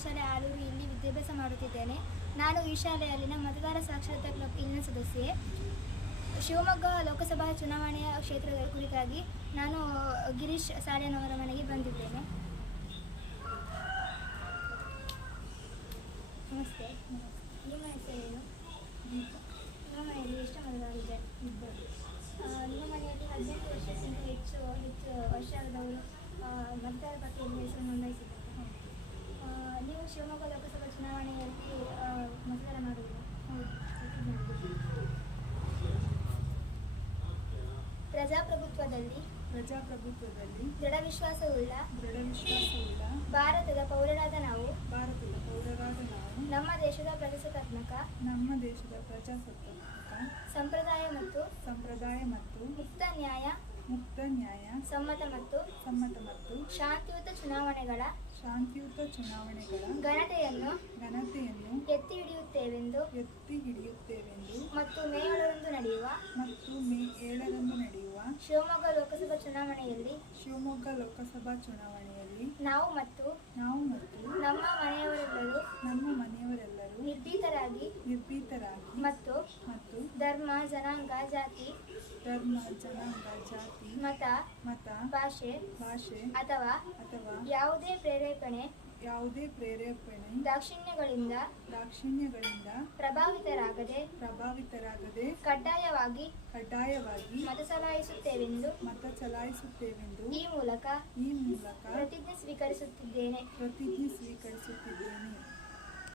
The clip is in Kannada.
ಪ್ರೌಢಶಾಲೆ ಆಲೂರು ಇಲ್ಲಿ ವಿದ್ಯಾಭ್ಯಾಸ ಮಾಡುತ್ತಿದ್ದೇನೆ. ನಾನು ಈ ಶಾಲೆಯಲ್ಲಿನ ಮತದಾರ ಸಾಕ್ಷರತಾ ಕ್ಲಬ್ ಇಲ್ಲಿನ ಸದಸ್ಯೆ. ಶಿವಮೊಗ್ಗ ಲೋಕಸಭಾ ಚುನಾವಣೆಯ ಕ್ಷೇತ್ರದ ಕುರಿತಾಗಿ ನಾನು ಗಿರೀಶ್ ಸಾಲೆನವರ ಮನೆಗೆ ಬಂದಿದ್ದೇನೆ. ನಮಸ್ತೆ. ನಿಮ್ಮ ಹೆಸರೇನು? ನಿಮ್ಮ ಮನೆಯಲ್ಲಿ ಎಷ್ಟು ಮತದಾರರಿದ್ದಾರೆ ಇಬ್ಬರು ನಿಮ್ಮ ಮನೆಯಲ್ಲಿ ಹದಿನೆಂಟು ವರ್ಷಕ್ಕಿಂತ ಹೆಚ್ಚು ಹೆಚ್ಚು ವರ್ಷದವರು ಮತದಾರ ಪಟ್ಟಿಯಲ್ಲಿ ಹೆಸರು ನೋಂದಾಯಿಸಿದ್ದಾರೆ ಆ, ನೀವು ಶಿವಮೊಗ್ಗ ಲೋಕಸಭಾ ಚುನಾವಣೆಯಲ್ಲಿ ಆ, ಮತದಾನ ಮಾಡುವುದು ಪ್ರಜಾಪ್ರಭುತ್ವದಲ್ಲಿ ಪ್ರಜಾಪ್ರಭುತ್ವದಲ್ಲಿ ದೃಢ ವಿಶ್ವಾಸವುಳ್ಳ ದೃಢ ವಿಶ್ವಾಸವುಳ್ಳ ಭಾರತದ ಪೌರರಾದ ನಾವು ಭಾರತದ ಪೌರರಾದ ನಾವು ನಮ್ಮ ದೇಶದ ಪ್ರಜಾಸತ್ತಾತ್ಮಕ ನಮ್ಮ ದೇಶದ ಪ್ರಜಾಸತ್ತಾತ್ಮಕ ಸಂಪ್ರದಾಯ ಮತ್ತು ಸಂಪ್ರದಾಯ ಮತ್ತು ಮುಕ್ತ ನ್ಯಾಯ ಮುಕ್ತ ನ್ಯಾಯ ಸಮ್ಮತ ಮತ್ತು ಸಮ್ಮತ ಮತ್ತು ಶಾಂತಿಯುತ ಚುನಾವಣೆಗಳ ಶಾಂತಿಯುತ ಚುನಾವಣೆಗಳ ಘನತೆಯನ್ನು ಘನತೆಯನ್ನು ಎತ್ತಿ ಹಿಡಿಯುತ್ತೇವೆಂದು ಎತ್ತಿ ಹಿಡಿಯುತ್ತೇವೆಂದು ಮತ್ತು ಮೇ ಏಳರಂದು ನಡೆಯುವ ಮತ್ತು ಮೇ ಏಳರಂದು ನಡೆಯುವ ಶಿವಮೊಗ್ಗ ಲೋಕಸಭಾ ಚುನಾವಣೆಯಲ್ಲಿ ಶಿವಮೊಗ್ಗ ಲೋಕಸಭಾ ಚುನಾವಣೆಯಲ್ಲಿ ನಾವು ಮತ್ತು ನಾವು ಮತ್ತು ನಮ್ಮ ಮನೆಯವರೆಲ್ಲರೂ ನಮ್ಮ ಮನೆಯವರೆಲ್ಲರೂ ನಿರ್ಭೀತರಾಗಿ ನಿರ್ಭೀತರಾಗಿ ಮತ್ತು ಮತ್ತು ಧರ್ಮ ಜನಾಂಗ ಜಾತಿ ಧರ್ಮ ಜನಾಂಗ ಜಾತಿ ಮತ ಮತ ಭಾಷೆ ಭಾಷೆ ಅಥವಾ ಅಥವಾ ಯಾವುದೇ ಪ್ರೇರೇಪಣೆ ಯಾವುದೇ ಪ್ರೇರೇಪಣೆ ದಾಕ್ಷಿಣ್ಯಗಳಿಂದ ದಾಕ್ಷಿಣ್ಯಗಳಿಂದ ಪ್ರಭಾವಿತರಾಗದೆ ಪ್ರಭಾವಿತರಾಗದೆ ಕಡ್ಡಾಯವಾಗಿ ಕಡ್ಡಾಯವಾಗಿ ಮತ ಚಲಾಯಿಸುತ್ತೇವೆಂದು ಮತ ಚಲಾಯಿಸುತ್ತೇವೆಂದು ಈ ಮೂಲಕ ಈ ಮೂಲಕ ಪ್ರತಿಜ್ಞೆ ಸ್ವೀಕರಿಸುತ್ತಿದ್ದೇನೆ. ಪ್ರತಿಜ್ಞೆ ಸ್ವೀಕರಿಸುತ್ತಿದ್ದೇನೆ.